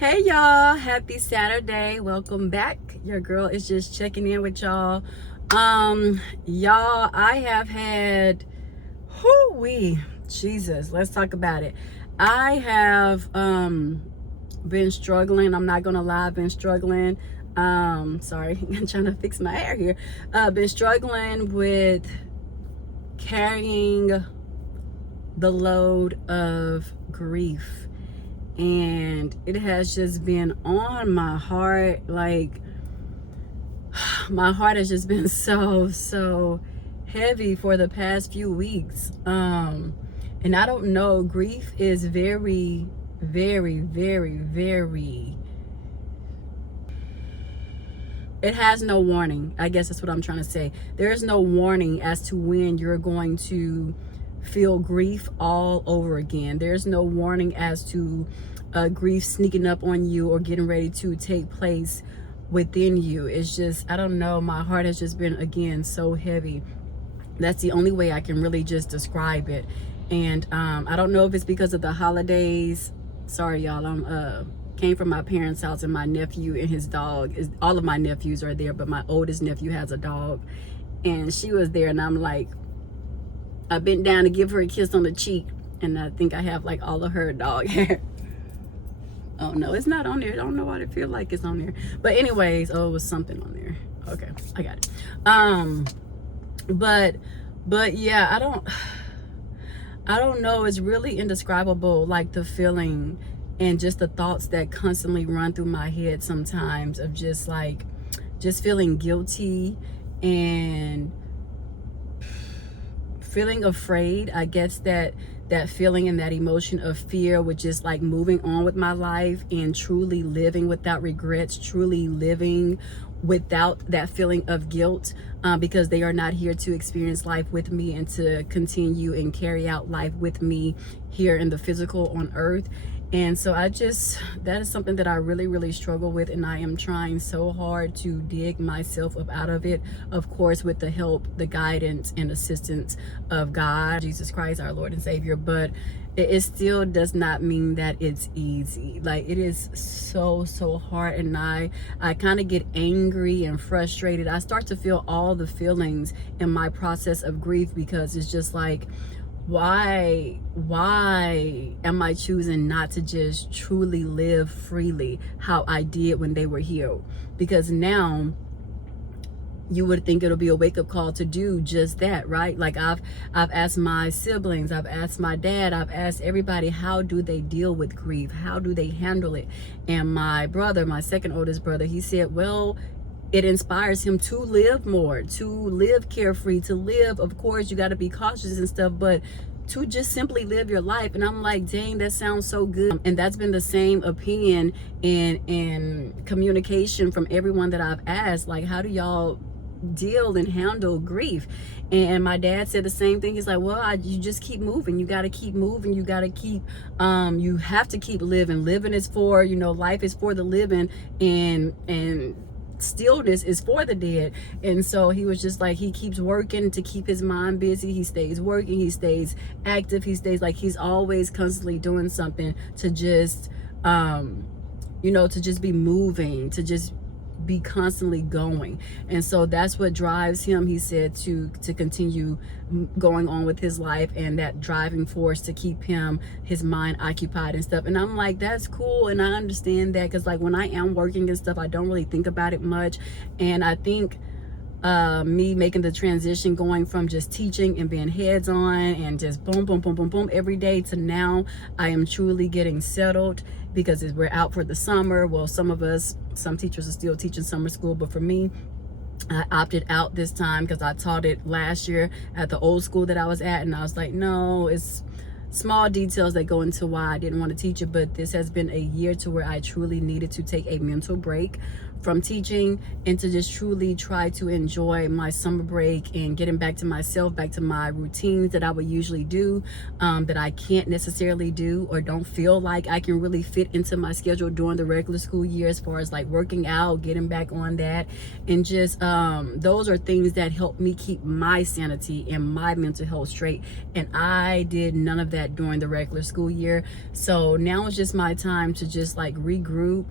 Hey y'all, happy Saturday. Welcome back. Your girl is just checking in with y'all. Y'all, I have had Jesus, let's talk about it. I have been struggling. I'm not gonna lie, I've been struggling. Sorry, I'm trying to fix my hair here. Been struggling with carrying the load of grief, and it has just been on my heart. Like, my heart has just been so heavy for the past few weeks. And I don't know, grief is very it has no warning. I guess that's what I'm trying to say. There is no warning as to when you're going to feel grief all over again. There's no warning as to grief sneaking up on you or getting ready to take place within you. It's just, I don't know, my heart has just been, again, so heavy. That's the only way I can really just describe it. And I don't know if it's because of the holidays. Sorry y'all, I'm came from my parents' house, and my nephew and his dog all of my nephews are there, but my oldest nephew has a dog, and she was there, and I'm like, I bent down to give her a kiss on the cheek, and I think I have like all of her dog hair. Oh no, it's not on there. I don't know why I feel like it's on there. But anyways, oh, it was something on there. Okay, I got it. But yeah, I don't know. It's really indescribable, like the feeling and just the thoughts that constantly run through my head sometimes, of just feeling guilty and feeling afraid. I guess that feeling and that emotion of fear with just like moving on with my life and truly living without regrets, truly living without that feeling of guilt, because they are not here to experience life with me and to continue and carry out life with me here in the physical on earth. And so that is something that I really struggle with, and I am trying so hard to dig myself up out of it, of course with the help, the guidance and assistance of God, Jesus Christ, our Lord and Savior. But it still does not mean that it's easy. Like, it is so hard, and I kind of get angry and frustrated. I start to feel all the feelings in my process of grief, because it's just like, why am I choosing not to just truly live freely how I did when they were here? Because now you would think it'll be a wake-up call to do just that, right? Like, I've asked my siblings, I've asked my dad, I've asked everybody, how do they deal with grief? How do they handle it? And my brother, my second oldest brother, he said, well, it inspires him to live more, to live carefree, to live, of course, you got to be cautious and stuff, but to just simply live your life. And I'm like, dang, that sounds so good. And that's been the same opinion and communication from everyone that I've asked. Like, how do y'all deal and handle grief? And my dad said the same thing. He's like, well, you just keep moving. You got to keep moving. You got to keep, you have to keep living. Living is for, life is for the living, and stillness is for the dead. And so he was just like, he keeps working to keep his mind busy. He stays working, he stays active, he stays, like, he's always constantly doing something to just to just be moving, to just be constantly going. And so that's what drives him, he said, to continue going on with his life, and that driving force to keep his mind occupied and stuff. And I'm like, that's cool, and I understand that, because like when I am working and stuff, I don't really think about it much. And I think me making the transition, going from just teaching and being heads on and just boom every day, to now I am truly getting settled, because we're out for the summer. Well, some teachers are still teaching summer school, but for me, I opted out this time because I taught it last year at the old school that I was at, and I was like, no, it's small details that go into why I didn't want to teach it. But this has been a year to where I truly needed to take a mental break from teaching, and to just truly try to enjoy my summer break and getting back to myself, back to my routines that I would usually do, that I can't necessarily do or don't feel like I can really fit into my schedule during the regular school year, as far as like working out, getting back on that. And just those are things that help me keep my sanity and my mental health straight. And I did none of that that during the regular school year. So now it's just my time to just like regroup,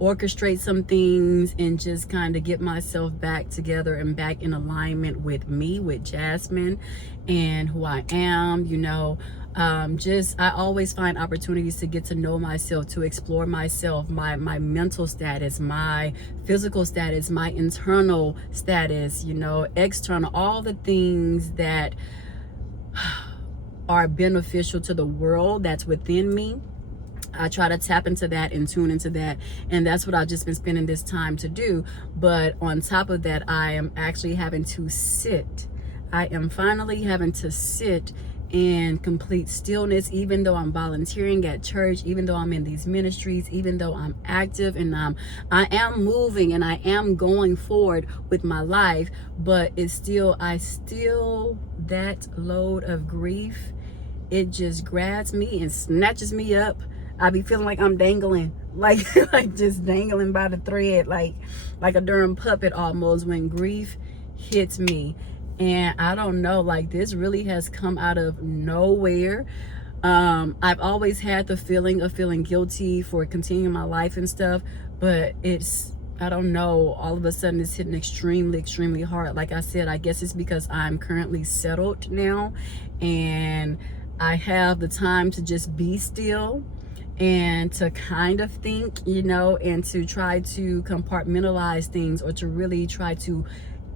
orchestrate some things, and just kind of get myself back together and back in alignment with me, with Jasmine, and who I am. I always find opportunities to get to know myself, to explore myself, my mental status, my physical status, my internal status, external, all the things that are beneficial to the world that's within me. I try to tap into that and tune into that, and that's what I've just been spending this time to do. But on top of that, I am actually having to sit. I am finally having to sit in complete stillness, even though I'm volunteering at church, even though I'm in these ministries, even though I'm active and I am moving and I am going forward with my life. But that load of grief, it just grabs me and snatches me up. I be feeling like I'm dangling, like just dangling by the thread, like a darn puppet almost, when grief hits me. And I don't know, like, this really has come out of nowhere. I've always had the feeling of feeling guilty for continuing my life and stuff, but I don't know, all of a sudden it's hitting extremely, extremely hard. Like I said, I guess it's because I'm currently settled now and I have the time to just be still and to kind of think, and to try to compartmentalize things, or to really try to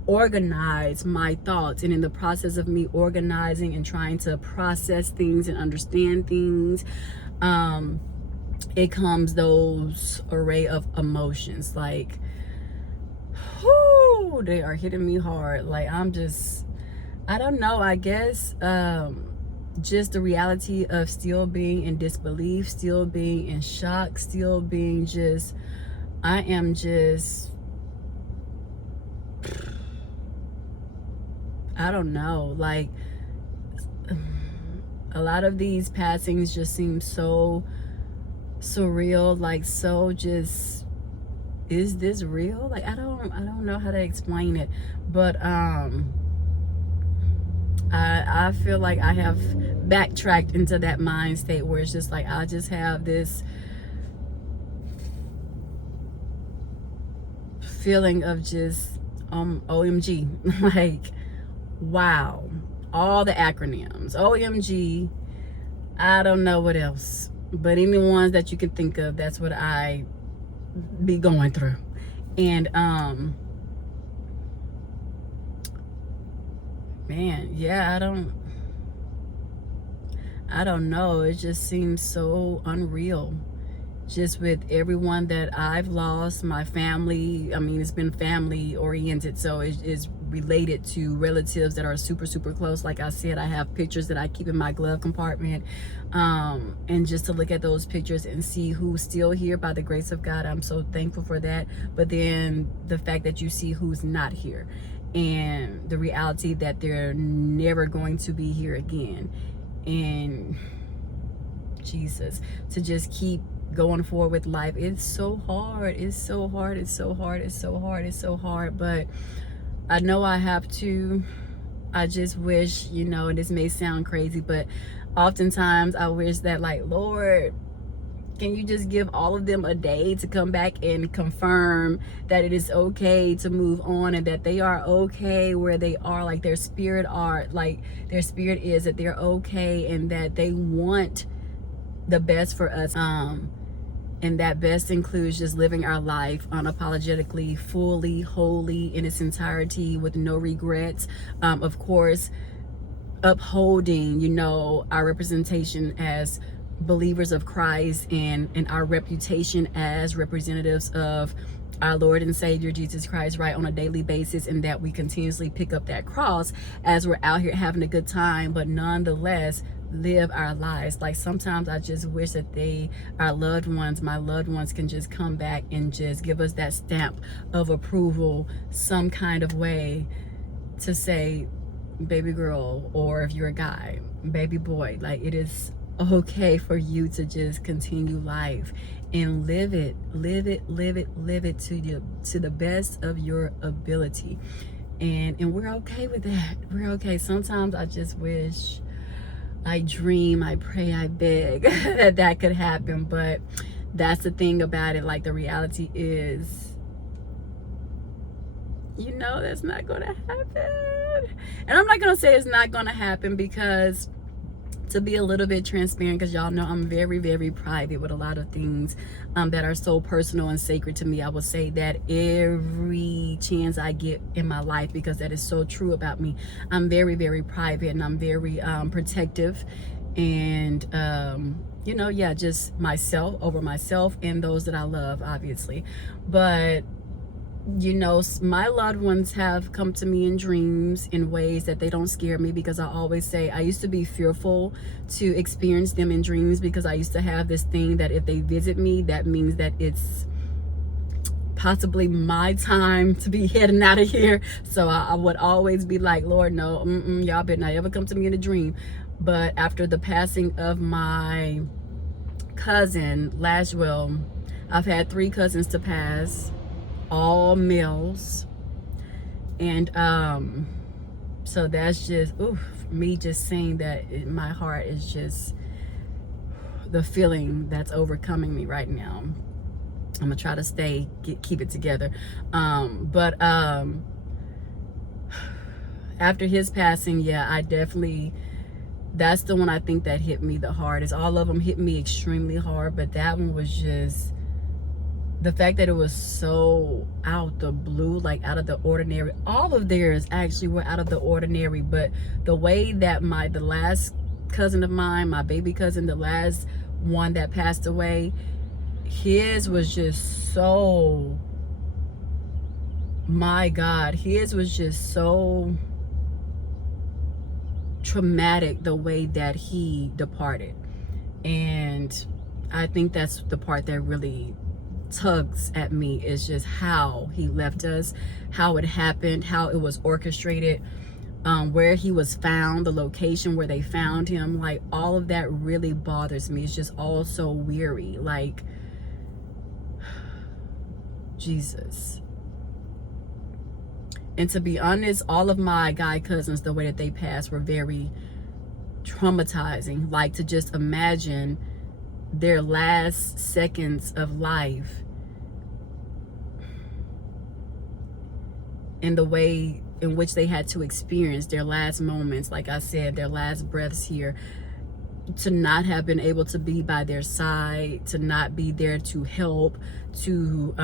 organize my thoughts. And in the process of me organizing and trying to process things and understand things, it comes those array of emotions, like, whoo, they are hitting me hard. Like, I don't know, I guess just the reality of still being in disbelief, still being in shock, still being I don't know, like, a lot of these passings just seem so surreal, like, so just, is this real? Like, I don't know how to explain it, but I feel like I have backtracked into that mind state where it's just like I just have this feeling of just OMG, like, wow, all the acronyms, OMG, I don't know what else, but any ones that you can think of, that's what I be going through. And man, yeah, I don't know, it just seems so unreal, just with everyone that I've lost, my family. I mean, it's been family oriented, so it's related to relatives that are super, super close. Like I said, I have pictures that I keep in my glove compartment, and just to look at those pictures and see who's still here by the grace of God, I'm so thankful for that. But then the fact that you see who's not here, and the reality that they're never going to be here again, and Jesus, to just keep going forward with life. It's so hard, it's so hard, it's so hard, it's so hard, it's so hard, but I know I have to. I just wish, and this may sound crazy, but oftentimes I wish that, like, Lord, can you just give all of them a day to come back and confirm that it is okay to move on, and that they are okay where they are, like their spirit is, that they're okay, and that they want the best for us. And that best includes just living our life unapologetically, fully, wholly, in its entirety, with no regrets. Of course, upholding, our representation as believers of Christ, and our reputation as representatives of our Lord and Savior Jesus Christ, right, on a daily basis, and that we continuously pick up that cross as we're out here having a good time, but nonetheless live our lives. Like, sometimes I just wish that my loved ones can just come back and just give us that stamp of approval, some kind of way, to say, baby girl, or if you're a guy, baby boy, like, it is okay for you to just continue life and live it to the best of your ability, and we're okay with that. We're okay. Sometimes I just wish I dream, I pray, I beg that that could happen. But that's the thing about it. Like, the reality is, you know, that's not going to happen. And I'm not going to say it's not going to happen, because to be a little bit transparent, because y'all know I'm very, very private with a lot of things that are so personal and sacred to me. I will say that every chance I get in my life, because that is so true about me. I'm very, very private, and I'm very protective, and you know, yeah, just myself over myself and those that I love, obviously. But you know, my loved ones have come to me in dreams in ways that they don't scare me, because I always say I used to be fearful to experience them in dreams, because I used to have this thing that if they visit me, that means that it's possibly my time to be heading out of here. So I would always be like, Lord, no, y'all better not ever come to me in a dream. But after the passing of my cousin Laswell, I've had 3 cousins to pass, all males, and so that's just me just saying that my heart is just the feeling that's overcoming me right now. I'm gonna try to keep it together, but after his passing, yeah, I definitely, that's the one I think that hit me the hardest. All of them hit me extremely hard, but that one was just the fact that it was so out the blue, like out of the ordinary. All of theirs actually were out of the ordinary, but the way that the last cousin of mine, my baby cousin, the last one that passed away, his was just so, my God, his was just so traumatic, the way that he departed. And I think that's the part that really tugs at me, is just how he left us, how it happened, how it was orchestrated, where he was found, the location where they found him. Like, all of that really bothers me. It's just all so weary. Like, Jesus. And to be honest, all of my guy cousins, the way that they passed were very traumatizing. Like, to just imagine their last seconds of life and the way in which they had to experience their last moments, like I said, their last breaths here, to not have been able to be by their side, to not be there to help, to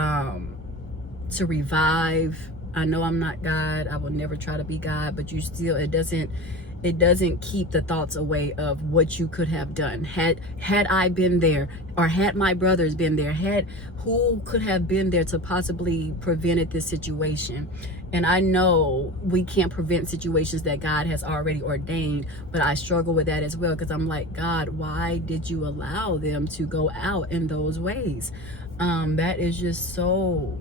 revive. I know I'm not God, I will never try to be God, but you still, it doesn't keep the thoughts away of what you could have done. Had I been there, or had my brothers been there, who could have been there to possibly prevented this situation? And I know we can't prevent situations that God has already ordained, but I struggle with that as well, because I'm like, God, why did you allow them to go out in those ways? That is just so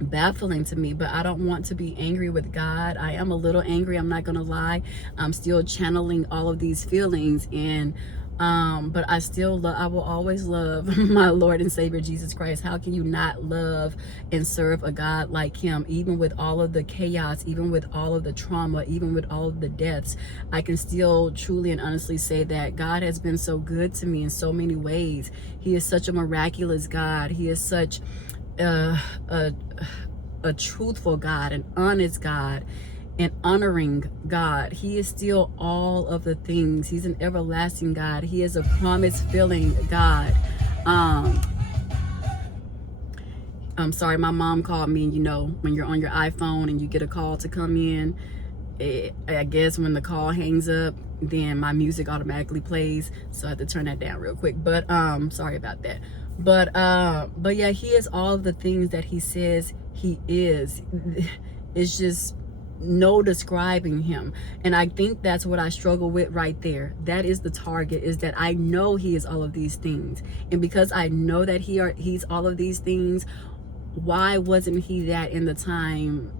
baffling to me. But I don't want to be angry with God. I am a little angry, I'm not gonna lie. I'm still channeling all of these feelings, and but I will always love my Lord and Savior Jesus Christ. How can you not love and serve a God like him? Even with all of the chaos, even with all of the trauma, even with all of the deaths, I can still truly and honestly say that God has been so good to me in so many ways. He is such a miraculous God. He is such a truthful God, an honest God, an honoring God. He is still all of the things. He's an everlasting God. He is a promise-filling God. I'm sorry, my mom called me. You know, when you're on your iPhone and you get a call to come in, I guess when the call hangs up, then my music automatically plays, so I have to turn that down real quick. But sorry about that. But yeah, he is all of the things that he says he is. It's just no describing him. And I think that's what I struggle with right there. That is the target, is that I know he is all of these things, and because I know that he's all of these things, why wasn't he that in the time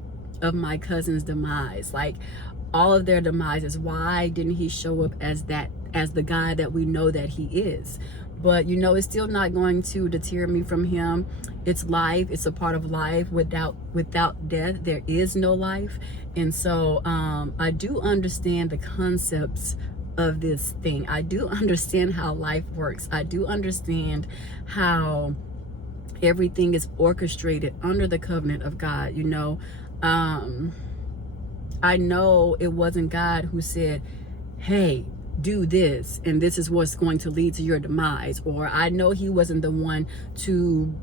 of my cousin's demise? Like, all of their demises, why didn't he show up as the guy that we know that he is? But you know, it's still not going to deter me from him. It's life. It's a part of life. Without death, there is no life. And so I do understand the concepts of this thing. I do understand how life works. I do understand how everything is orchestrated under the covenant of God. You know, I know it wasn't God who said, hey, do this, and this is what's going to lead to your demise. Or I know he wasn't the one to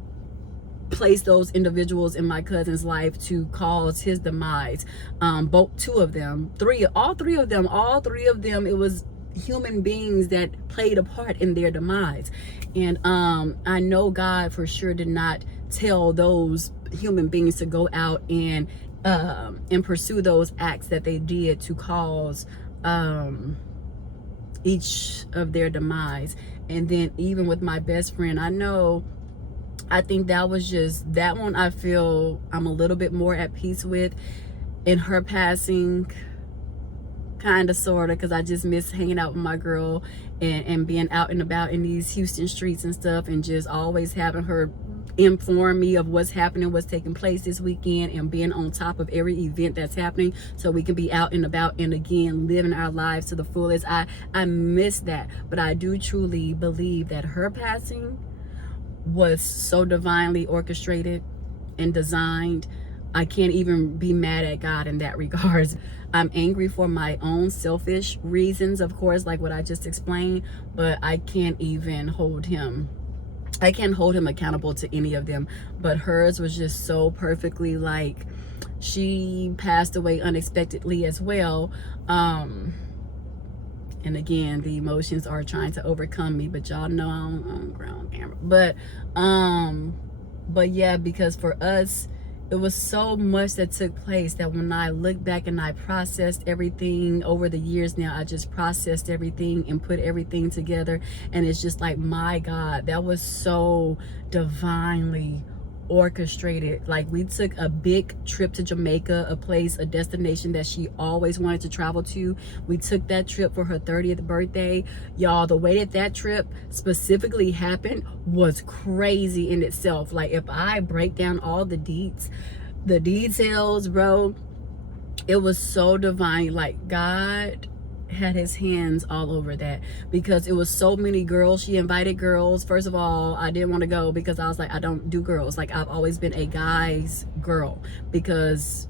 place those individuals in my cousin's life to cause his demise. Both two of them, all three of them, it was human beings that played a part in their demise. And I know God for sure did not tell those human beings to go out and pursue those acts that they did to cause each of their demise. And then even with my best friend, I think that was just that one. I feel I'm a little bit more at peace with in her passing, kind of, sort of, because I just miss hanging out with my girl and being out and about in these Houston streets and stuff, and just always having her inform me of what's happening, what's taking place this weekend, and being on top of every event that's happening so we can be out and about and again living our lives to the fullest. I miss that, but I do truly believe that her passing was so divinely orchestrated and designed. I can't even be mad at God in that regards. I'm angry for my own selfish reasons, of course, like what I just explained, but I can't even hold him. I can't hold him accountable to any of them. But hers was just so perfectly, like, she passed away unexpectedly as well. And again, the emotions are trying to overcome me, but y'all know I don't cry on camera. But yeah, because for us, it was so much that took place that when I look back and I processed everything over the years now, I just processed everything and put everything together. And it's just like, my God, that was so divinely orchestrated. Like, we took a big trip to Jamaica, a destination that she always wanted to travel to. We took that trip for her 30th birthday. Y'all, the way that trip specifically happened was crazy in itself. Like, if I break down all the details, bro, it was so divine. Like, God had his hands all over that, because it was so many girls. She invited girls. First of all, I didn't want to go because I was like, I don't do girls. Like, I've always been a guy's girl, because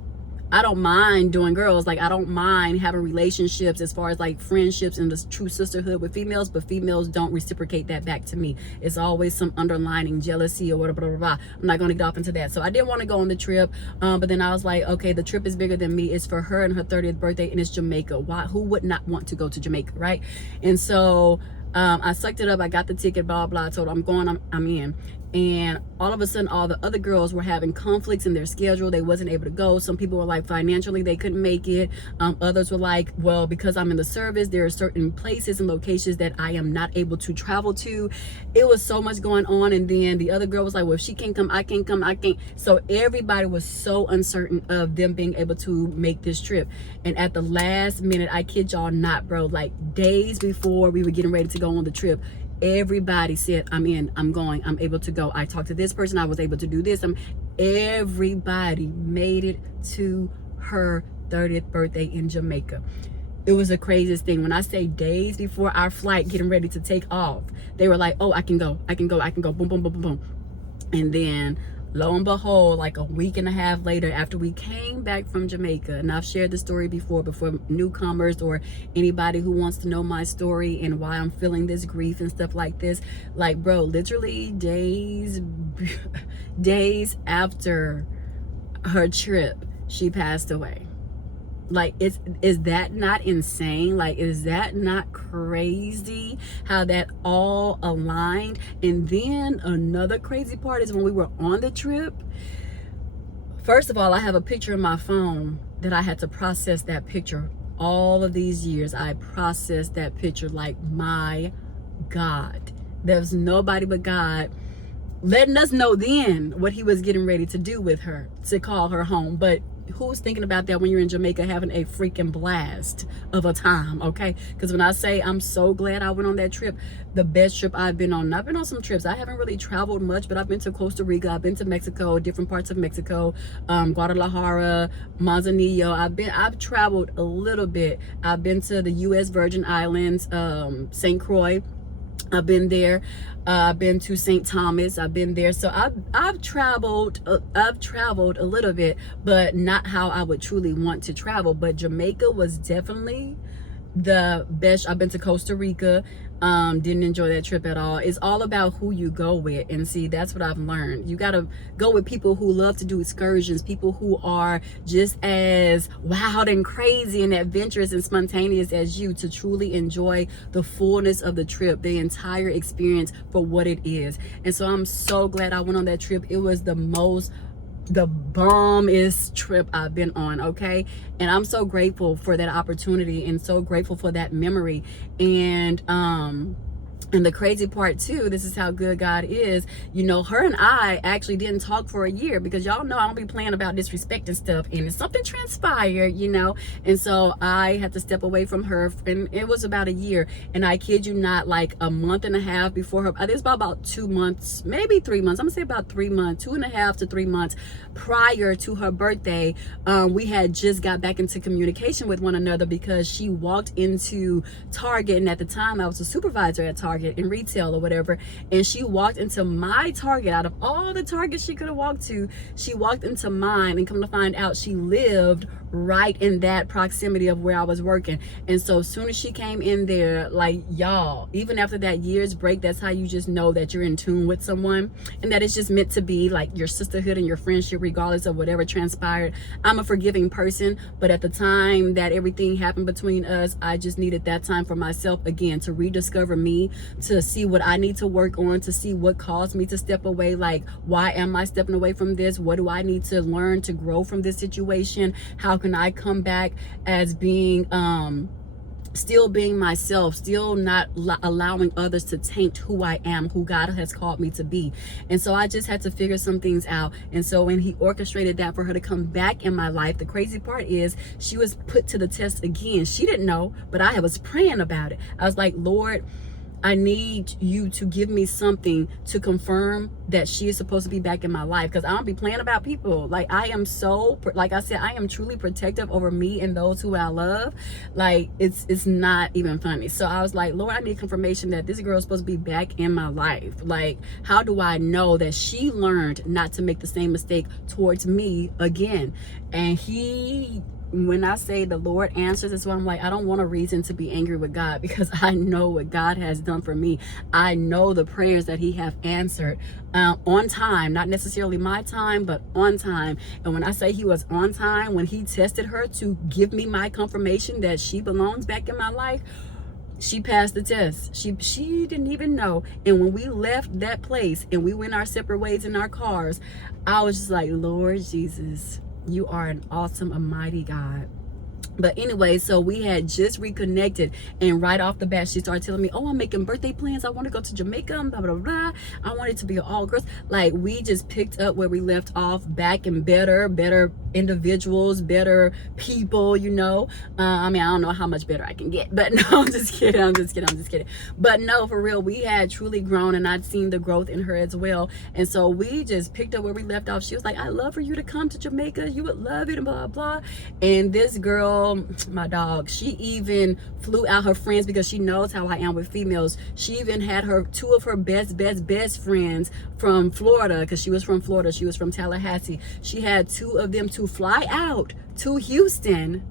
I don't mind doing girls. Like, I don't mind having relationships as far as like friendships and this true sisterhood with females, but females don't reciprocate that back to me. It's always some underlining jealousy or whatever, blah, blah, blah. I'm not going to get off into that. So I didn't want to go on the trip. But then I was like, okay, the trip is bigger than me. It's for her and her 30th birthday, and it's Jamaica. Who would not want to go to Jamaica, right? And so I sucked it up. I got the ticket, blah, blah. I told her I'm going, I'm in. And all of a sudden, all the other girls were having conflicts in their schedule. They wasn't able to go. Some people were like, financially, they couldn't make it. Others were like, well, because I'm in the service, there are certain places and locations that I am not able to travel to. It was so much going on. And then the other girl was like, well, if she can't come, I can't come, I can't. So everybody was so uncertain of them being able to make this trip. And at the last minute, I kid y'all not, bro, like days before we were getting ready to go on the trip, everybody said, I'm in, I'm going, I'm able to go. I talked to this person, I was able to do this. Everybody made it to her 30th birthday in Jamaica. It was the craziest thing. When I say days before our flight getting ready to take off, they were like, oh, I can go, boom, boom, boom, boom, boom. And then lo and behold, like a week and a half later, after we came back from Jamaica, and I've shared the story before, but for newcomers or anybody who wants to know my story and why I'm feeling this grief and stuff like this, like, bro, literally days after her trip, she passed away. Like, is that not insane? Like, is that not crazy how that all aligned? And then another crazy part is when we were on the trip, first of all, I have a picture in my phone that I had to process that picture. All of these years, I processed that picture like, my God, there's nobody but God letting us know then what he was getting ready to do with her, to call her home. But who's thinking about that when you're in Jamaica having a freaking blast of a time, okay? Because when I say I'm so glad I went on that trip, the best trip I've been on. I've been on some trips. I haven't really traveled much, but I've been to Costa Rica, I've been to Mexico, different parts of Mexico, Guadalajara, Manzanillo. I've traveled a little bit. I've been to the U.S. Virgin Islands, St. Croix. I've been there. I've been to St. Thomas. I've been there. So I've traveled a little bit, but not how I would truly want to travel. But Jamaica was definitely the best. I've been to Costa Rica. Didn't enjoy that trip at all. It's all about who you go with. And see, that's what I've learned. You got to go with people who love to do excursions, people who are just as wild and crazy and adventurous and spontaneous as you, to truly enjoy the fullness of the trip, the entire experience for what it is. And so I'm so glad I went on that trip. It was the bombest trip I've been on, okay? And I'm so grateful for that opportunity and so grateful for that memory. And the crazy part too, this is how good God is, you know, her and I actually didn't talk for a year, because y'all know I don't be playing about disrespect and stuff, and something transpired, you know, and so I had to step away from her, and it was about a year. And I kid you not, like a month and a half before her, I think it's about 2 months, maybe 3 months, I'm gonna say about 3 months, 2.5 to 3 months prior to her birthday, we had just got back into communication with one another, because she walked into Target, and at the time I was a supervisor at Target in retail or whatever, and she walked into my Target. Out of all the Targets she could have walked to, she walked into mine, and come to find out, she lived right in that proximity of where I was working. And so as soon as she came in there, like, y'all, even after that year's break, that's how you just know that you're in tune with someone, and that it's just meant to be, like your sisterhood and your friendship, regardless of whatever transpired. I'm a forgiving person, but at the time that everything happened between us, I just needed that time for myself again, to rediscover me, to see what I need to work on, to see what caused me to step away. Like, why am I stepping away from this? What do I need to learn to grow from this situation? How can I come back as being still being myself, still not allowing others to taint who I am, who God has called me to be? And so I just had to figure some things out. And so when he orchestrated that for her to come back in my life, the crazy part is she was put to the test again. She didn't know, but I was praying about it. I was like, Lord, I need you to give me something to confirm that she is supposed to be back in my life, because I don't be playing about people. Like, I am so, like I said, I am truly protective over me and those who I love. Like, it's not even funny. So I was like, Lord, I need confirmation that this girl is supposed to be back in my life. Like, how do I know that she learned not to make the same mistake towards me again? And when I say the Lord answers, that's why I'm like, I don't want a reason to be angry with God, because I know what God has done for me. I know the prayers that he have answered on time, not necessarily my time, but on time. And when I say he was on time, when he tested her to give me my confirmation that she belongs back in my life, she passed the test. She didn't even know. And when we left that place and we went our separate ways in our cars, I was just like, Lord Jesus, you are an awesome, a mighty God. But anyway, so we had just reconnected, and right off the bat, she started telling me, oh, I'm making birthday plans. I want to go to Jamaica, blah, blah, blah. I want it to be all girls. Like, we just picked up where we left off, back and better individuals, better people, you know. I mean, I don't know how much better I can get, but no, I'm just kidding. But no, for real, we had truly grown, and I'd seen the growth in her as well. And so we just picked up where we left off. She was like, I'd love for you to come to Jamaica. You would love it, and blah, blah. And this girl, my dog, she even flew out her friends, because she knows how I am with females. She even had two of her best friends from Florida, because she was from Florida. She was from Tallahassee. She had 2 of them to fly out to Houston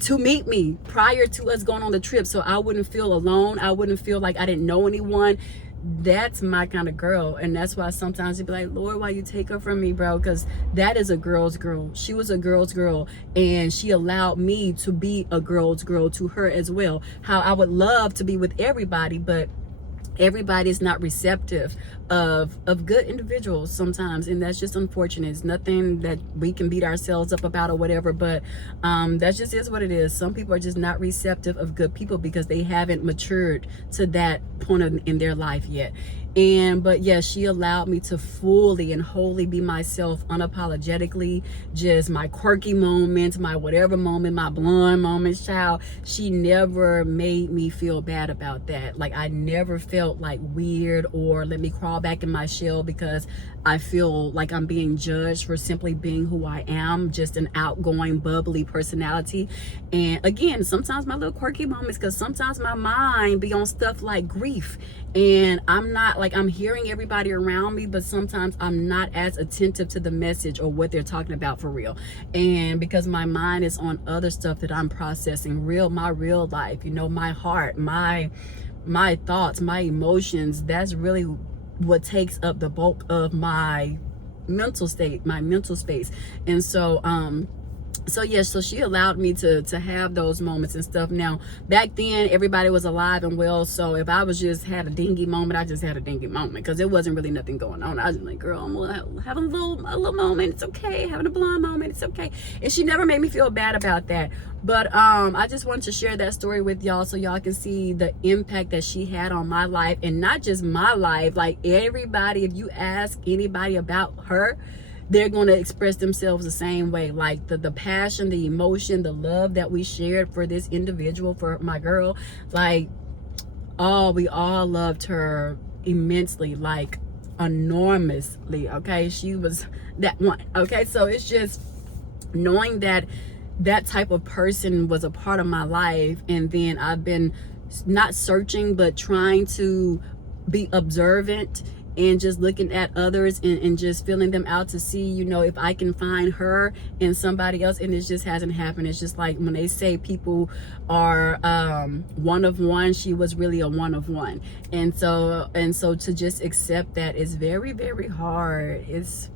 to meet me prior to us going on the trip, so I wouldn't feel alone. I wouldn't feel like I didn't know anyone. That's my kind of girl. And that's why sometimes you'd be like, Lord, why you take her from me, bro? Because that is a girl's girl. She was a girl's girl, and she allowed me to be a girl's girl to her as well. How I would love to be with everybody, but everybody's not receptive of good individuals sometimes, and that's just unfortunate. It's nothing that we can beat ourselves up about or whatever, but that just is what it is. Some people are just not receptive of good people because they haven't matured to that point in their life yet. But yeah, she allowed me to fully and wholly be myself unapologetically. Just my quirky moments, my whatever moment, my blonde moments, child. She never made me feel bad about that. Like, I never felt like weird or let me crawl back in my shell because I feel like I'm being judged for simply being who I am, just an outgoing, bubbly personality. And again, sometimes my little quirky moments, because sometimes my mind be on stuff like grief, and I'm not like, I'm hearing everybody around me, but sometimes I'm not as attentive to the message or what they're talking about for real. And because my mind is on other stuff that I'm processing, my real life, you know, my heart, my thoughts, my emotions, that's really what takes up the bulk of my mental state, my mental space. And so yeah, so she allowed me to have those moments and stuff. Now, back then, everybody was alive and well, so if I was just had a dingy moment, I just had a dingy moment, because there wasn't really nothing going on. I was like, girl, I'm having a little moment, it's okay. Having a blonde moment, it's okay. And she never made me feel bad about that. But I just wanted to share that story with y'all so y'all can see the impact that she had on my life, and not just my life, like everybody. If you ask anybody about her, they're going to express themselves the same way. Like the passion, the emotion, the love that we shared for this individual, for my girl, like, oh, we all loved her immensely, like enormously. Okay, she was that one. Okay, so it's just knowing that that type of person was a part of my life. And then I've been not searching, but trying to be observant and just looking at others and just filling them out to see, you know, if I can find her in somebody else. And it just hasn't happened. It's just like when they say people are one of one, she was really a one of one. And so to just accept that is very, very hard. It's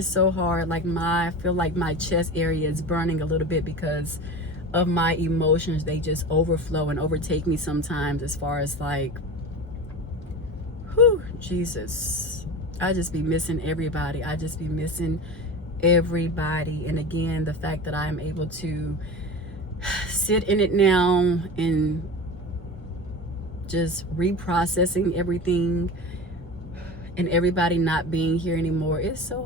so hard. Like, I feel like my chest area is burning a little bit because of my emotions. They just overflow and overtake me sometimes, as far as like, Jesus, I just be missing everybody. And again, the fact that I'm able to sit in it now and just reprocessing everything, and everybody not being here anymore, it's so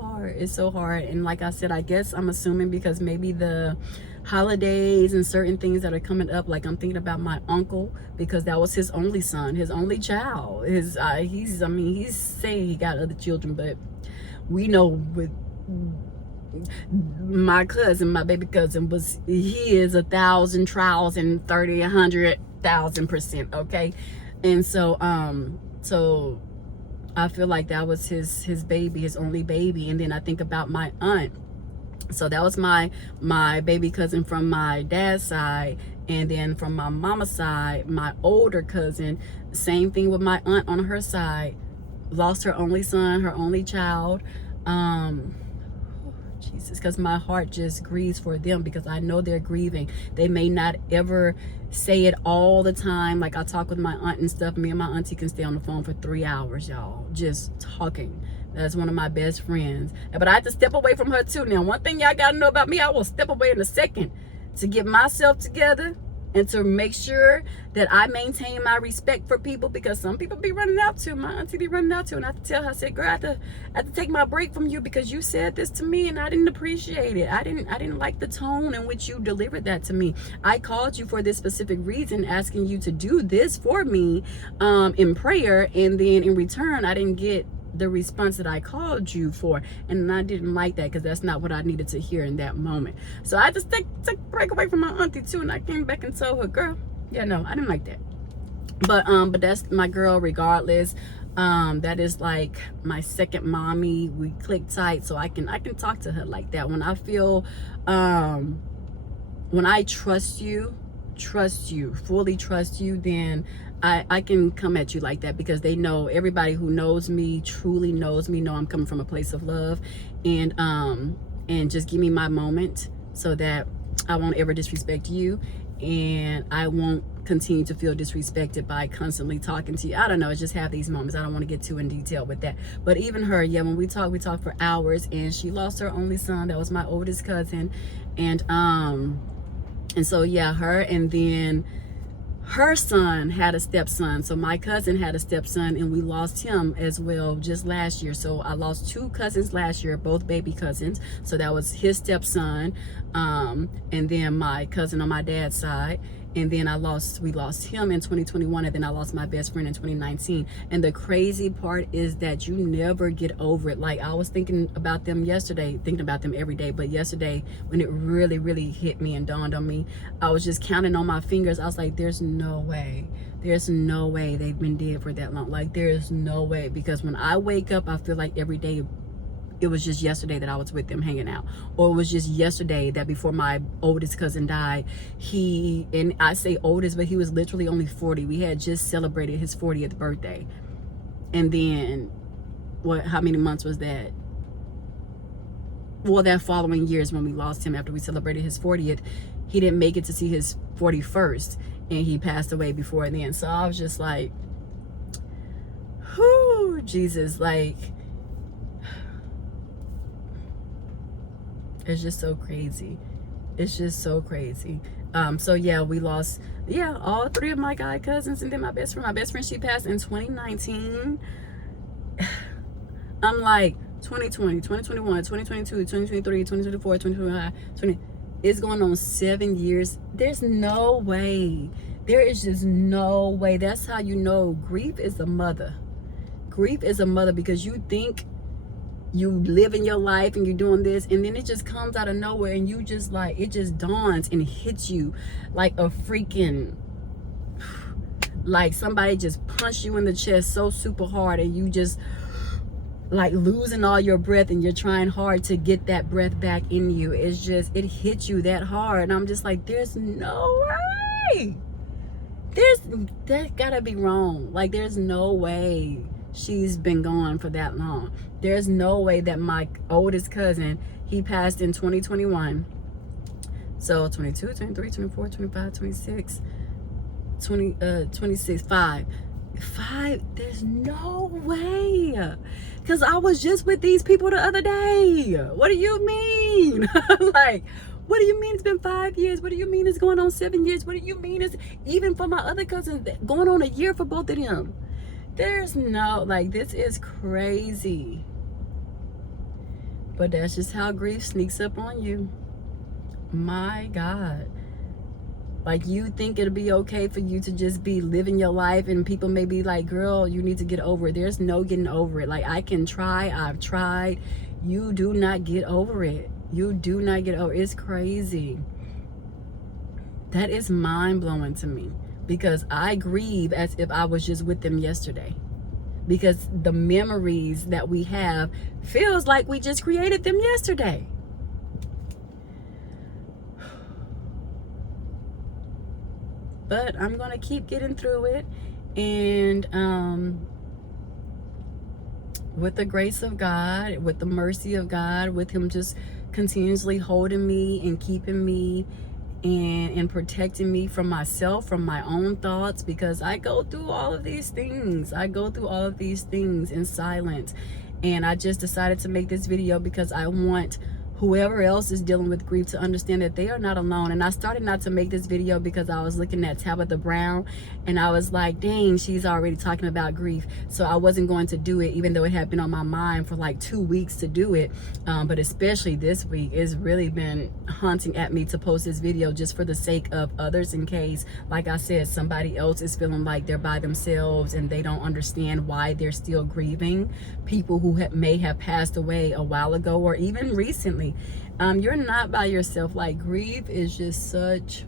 hard. And like I said, I guess I'm assuming because maybe the holidays and certain things that are coming up, like I'm thinking about my uncle, because that was his only son, his only child. He's saying he got other children, but we know with my cousin, my baby cousin, he is 1,000 trials and 30, 100,000%. Okay. And so I feel like that was his baby, his only baby. And then I think about my aunt. So that was my baby cousin from my dad's side. And then from my mama's side, my older cousin, same thing with my aunt on her side, lost her only son, her only child. Jesus, because my heart just grieves for them, because I know they're grieving. They may not ever say it all the time. Like, I talk with my aunt and stuff. Me and my auntie can stay on the phone for 3 hours, y'all, just talking. That's one of my best friends. But I have to step away from her too. Now, one thing y'all gotta know about me, I will step away in a second to get myself together and to make sure that I maintain my respect for people, because some people be running out too. My auntie be running out too, and I have to tell her, I said, girl, I have to take my break from you because you said this to me and I didn't appreciate it. I didn't like the tone in which you delivered that to me. I called you for this specific reason, asking you to do this for me in prayer, and then in return, I didn't get the response that I called you for, and I didn't like that, because that's not what I needed to hear in that moment. So I just took a break away from my auntie too, and I came back and told her, girl, yeah, no, I didn't like that. But that's my girl regardless. That is like my second mommy. We click tight, so I can talk to her like that. When I feel when I trust you, fully trust you, then I can come at you like that, because they know, everybody who knows me, truly knows me, know I'm coming from a place of love, and just give me my moment so that I won't ever disrespect you, and I won't continue to feel disrespected by constantly talking to you. I don't know, just have these moments. I don't want to get too in detail with that. But even her, yeah, when we talk for hours, and she lost her only son. That was my oldest cousin. And so yeah, her, and then her son had a stepson. So my cousin had a stepson, and we lost him as well just last year. So I lost 2 cousins last year, both baby cousins. So that was his stepson, and then my cousin on my dad's side. And then we lost him in 2021, and then I lost my best friend in 2019. And the crazy part is that you never get over it. Like, I was thinking about them yesterday, thinking about them every day, but yesterday when it really, really hit me and dawned on me, I was just counting on my fingers. I was like, there's no way they've been dead for that long. Like, there's no way, because when I wake up, I feel like every day it was just yesterday that I was with them hanging out, or it was just yesterday that before my oldest cousin died, and I say oldest, but he was literally only 40. We had just celebrated his 40th birthday. And then how many months was that? Well, that following years when we lost him after we celebrated his 40th, he didn't make it to see his 41st, and he passed away before then. So I was just like, whoo, Jesus, like, it's just so crazy. It's just so crazy. So yeah, we lost, all 3 of my guy cousins, and then my best friend. My best friend, she passed in 2019. I'm like, 2020, 2021, 2022, 2023, 2024, 2025, 20. It's going on 7 years. There's no way. There is just no way. That's how you know grief is a mother. Grief is a mother, because you think you live in your life and you're doing this, and then it just comes out of nowhere, and you just like, it just dawns and hits you like a freaking, like somebody just punched you in the chest so super hard, and you just like losing all your breath, and you're trying hard to get that breath back in you. It's just, it hits you that hard, and I'm just like, there's no way. That gotta be wrong. Like, there's no way she's been gone for that long. There's no way that my oldest cousin, he passed in 2021. So 22, 23, 24, 25, 26, 26, 5. There's no way. Because I was just with these people the other day. What do you mean? Like, what do you mean it's been 5 years? What do you mean it's going on 7 years? What do you mean it's, even for my other cousins, going on a year for both of them? There's no, like, this is crazy. But that's just how grief sneaks up on you. My God. Like, you think it'll be okay for you to just be living your life, and people may be like, girl, you need to get over it. There's no getting over it. Like, I can try, I've tried. You do not get over it. You do not get over it. It's crazy. That is mind-blowing to me, because I grieve as if I was just with them yesterday, because the memories that we have feels like we just created them yesterday. But I'm gonna keep getting through it, and with the grace of God, with the mercy of God, with him just continuously holding me and keeping me and protecting me from myself, from my own thoughts, because I go through all of these things. I go through all of these things in silence. And I just decided to make this video because I want whoever else is dealing with grief to understand that they are not alone. And I started not to make this video because I was looking at Tabitha Brown, and I was like, dang, she's already talking about grief. So I wasn't going to do it, even though it had been on my mind for like 2 weeks to do it. But especially this week, it's really been haunting at me to post this video, just for the sake of others, in case, like I said, somebody else is feeling like they're by themselves and they don't understand why they're still grieving people who may have passed away a while ago, or even recently. You're not by yourself. Like, grief is just such,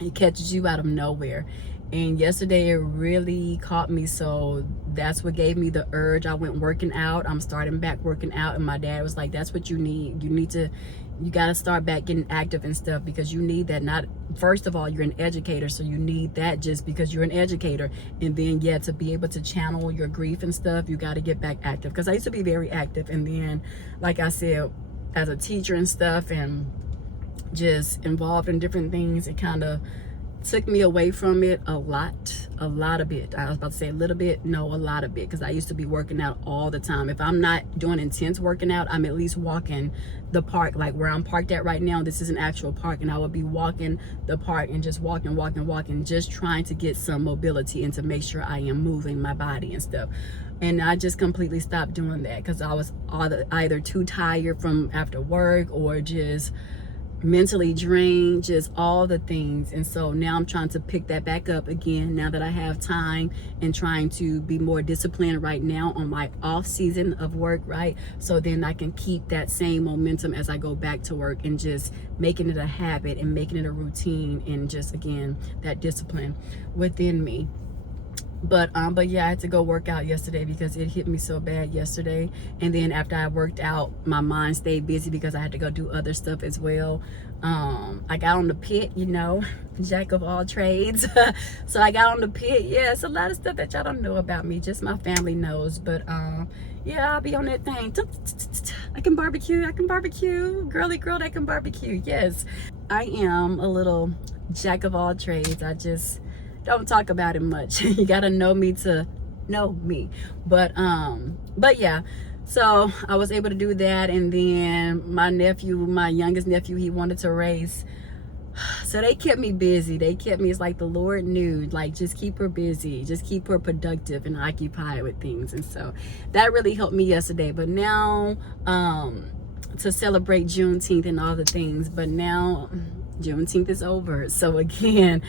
it catches you out of nowhere. And yesterday it really caught me, so that's what gave me the urge. I went working out. I'm starting back working out, and my dad was like, that's what you need. You got to start back getting active and stuff, because you need that. Not, first of all, you're an educator, so you need that just because you're an educator. And then, yeah, to be able to channel your grief and stuff, you got to get back active. Because I used to be very active, and then, like I said, as a teacher and stuff, and just involved in different things, it kind of took me away from it a lot of bit. I was about to say a little bit, no, a lot of bit, because I used to be working out all the time. If I'm not doing intense working out, I'm at least walking the park. Like where I'm parked at right now, this is an actual park, and I would be walking the park and just walking, just trying to get some mobility and to make sure I am moving my body and stuff. And I just completely stopped doing that because I was either too tired from after work or just mentally drained, just all the things. And so now I'm trying to pick that back up again now that I have time, and trying to be more disciplined right now on my off season of work, right? So then I can keep that same momentum as I go back to work, and just making it a habit and making it a routine, and just again that discipline within me. But yeah, I had to go work out yesterday because it hit me so bad yesterday. And then after I worked out, my mind stayed busy because I had to go do other stuff as well. I got on the pit, you know, jack of all trades. So I got on the pit. Yeah, it's a lot of stuff that y'all don't know about me, just my family knows. But yeah, I'll be on that thing. I can barbecue, girly girl that can barbecue. Yes, I am a little jack of all trades. I just don't talk about it much. You gotta know me to know me. But yeah, so I was able to do that. And then my nephew, my youngest nephew, he wanted to race, so they kept me busy. They kept me, it's like the Lord knew, like, just keep her busy, just keep her productive and occupied with things. And so that really helped me yesterday. But now to celebrate Juneteenth and all the things, but now Juneteenth is over. So again,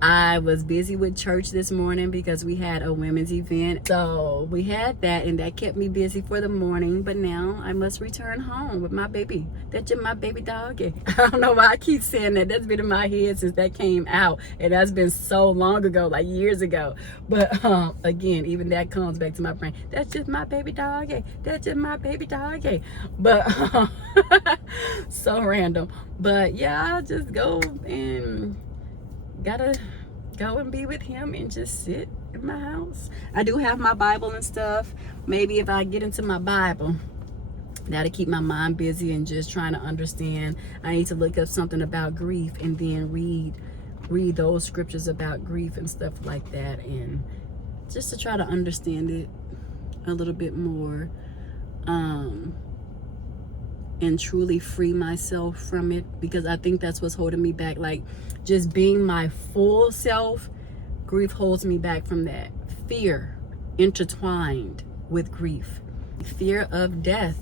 I was busy with church this morning because we had a women's event. So we had that, and that kept me busy for the morning. But now I must return home with my baby. That's just my baby doggy. I don't know why I keep saying that. That's been in my head since that came out. And that's been so long ago, like years ago. But again, even that comes back to my brain. That's just my baby doggy. That's just my baby doggy. But so random. But yeah, I'll just go and gotta go and be with him and just sit in my house. I do have my Bible and stuff. Maybe if I get into my Bible, that'll keep my mind busy and just trying to understand. I need to look up something about grief and then read those scriptures about grief and stuff like that, and just to try to understand it a little bit more, and truly free myself from it, because I think that's what's holding me back. Like, just being my full self, grief holds me back from that. Fear intertwined with grief, fear of death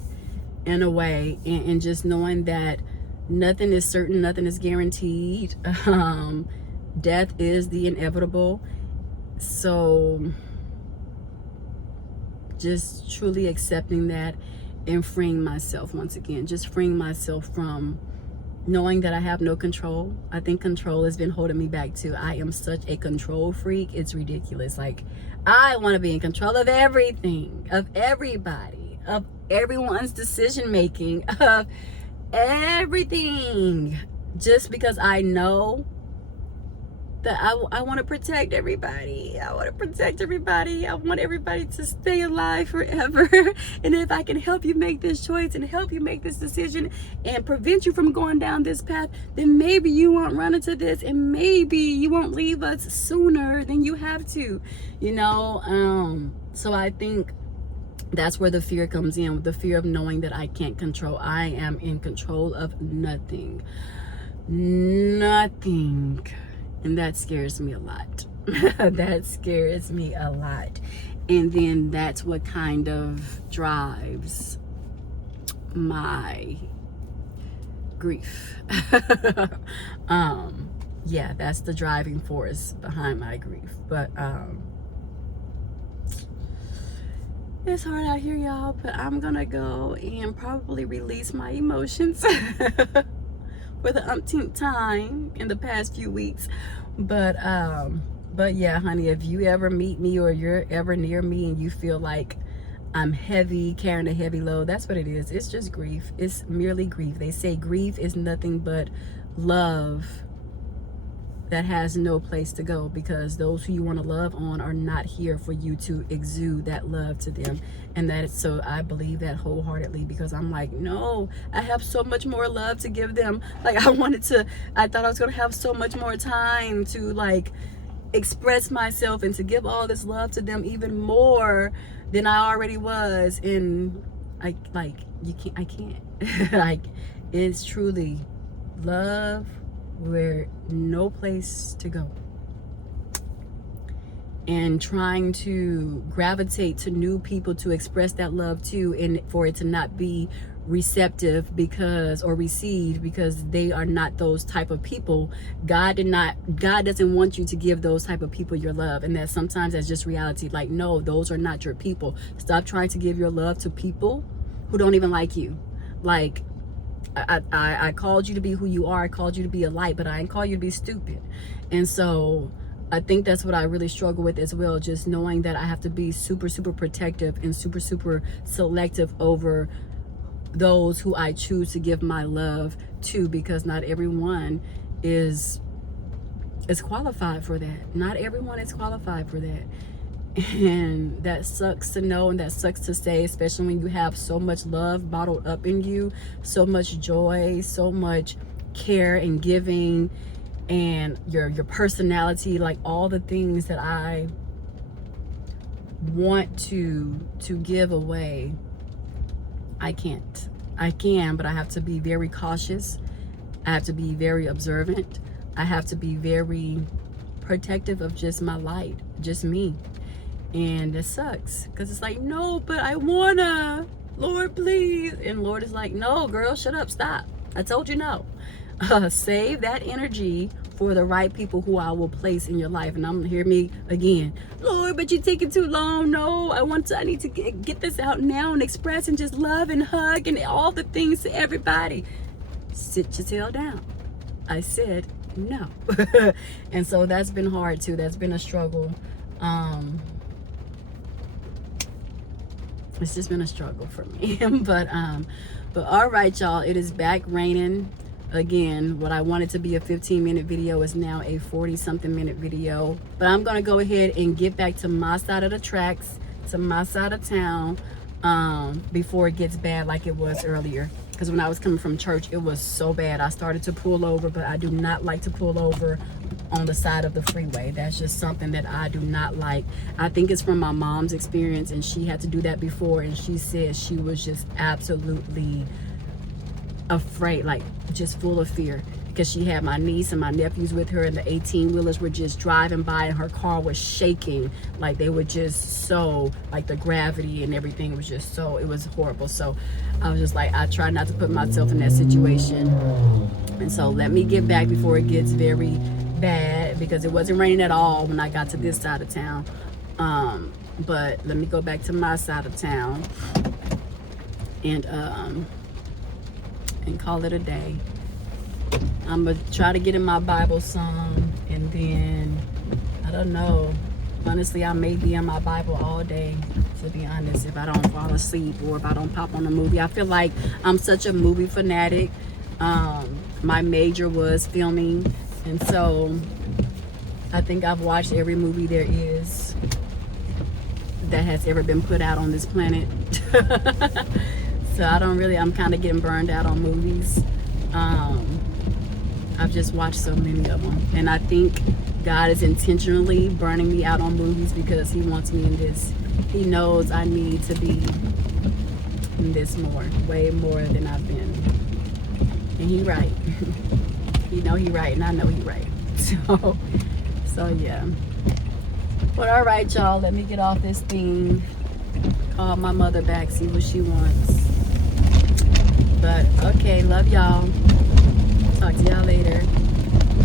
in a way, and just knowing that nothing is certain, nothing is guaranteed. Death is the inevitable. So just truly accepting that and freeing myself once again, just freeing myself from knowing that I have no control. I think control has been holding me back too. I am such a control freak. It's ridiculous. Like, I want to be in control of everything, of everybody, of everyone's decision making, of everything, just because I know that I want to protect everybody. I want to protect everybody. I want everybody to stay alive forever. And if I can help you make this choice and help you make this decision and prevent you from going down this path, then maybe you won't run into this, and maybe you won't leave us sooner than you have to, you know. So I think that's where the fear comes in, the fear of knowing that I can't control. I am in control of nothing. And that scares me a lot. That scares me a lot. And then that's what kind of drives my grief. Yeah, that's the driving force behind my grief. But it's hard out here, y'all. But I'm gonna go and probably release my emotions for the umpteenth time in the past few weeks. But yeah, honey, if you ever meet me or you're ever near me and you feel like I'm heavy, carrying a heavy load, that's what it is. It's just grief. It's merely grief. They say grief is nothing but love that has no place to go, because those who you want to love on are not here for you to exude that love to them. And that is, so I believe that wholeheartedly, because I'm like, no, I have so much more love to give them. Like, I thought I was gonna have so much more time to like express myself and to give all this love to them even more than I already was. And I can't like, it's truly love where no place to go, and trying to gravitate to new people to express that love to, and for it to not be receptive because, or received, because they are not those type of people. God doesn't want you to give those type of people your love. And that sometimes that's just reality. Like, no, those are not your people. Stop trying to give your love to people who don't even like you. Like, I called you to be who you are. I called you to be a light, but I didn't call you to be stupid. And so I think that's what I really struggle with as well. Just knowing that I have to be super, super protective and super, super selective over those who I choose to give my love to, because not everyone is qualified for that. Not everyone is qualified for that. And that sucks to know, and that sucks to say, especially when you have so much love bottled up in you, so much joy, so much care and giving, and your personality, like all the things that I want to give away. I can't. I can, but I have to be very cautious. I have to be very observant. I have to be very protective of just my light, just me. And it sucks, because it's like, no, but I wanna, Lord, please. And Lord is like, no, girl, shut up, stop. I told you no. Save that energy for the right people who I will place in your life. And I'm gonna hear me again, Lord, but you're taking too long. No, I need to get this out now and express and just love and hug and all the things to everybody. Sit your tail down. I said no. And so that's been hard too. That's been a struggle. It's just been a struggle for me. but all right, y'all, it is back raining again. What I wanted to be a 15-minute video is now a 40-something minute video. But I'm gonna go ahead and get back to my side of the tracks, to my side of town, before it gets bad like it was earlier. Because when I was coming from church, it was so bad. I started to pull over, but I do not like to pull over on the side of the freeway. That's just something that I do not like. I think it's from my mom's experience, and she had to do that before, and she said she was just absolutely afraid, like just full of fear, because she had my niece and my nephews with her, and the 18-wheelers were just driving by, and her car was shaking. Like, they were just so, like, the gravity and everything was just so, it was horrible. So I was just like, I try not to put myself in that situation. And so let me get back before it gets very bad, because it wasn't raining at all when I got to this side of town. But let me go back to my side of town and call it a day. I'm gonna try to get in my Bible some, and then I don't know, honestly, I may be in my Bible all day, to be honest, if I don't fall asleep or if I don't pop on a movie. I feel like I'm such a movie fanatic. My major was filming, and so I think I've watched every movie there is that has ever been put out on this planet. So I'm kind of getting burned out on movies. I've just watched so many of them, and I think God is intentionally burning me out on movies because he wants me in this. He knows I need to be in this more, way more than I've been. And he right. He know he right, and I know he right. So yeah. But all right, y'all, let me get off this thing. Call my mother back, see what she wants. But okay, love y'all. Talk to y'all later.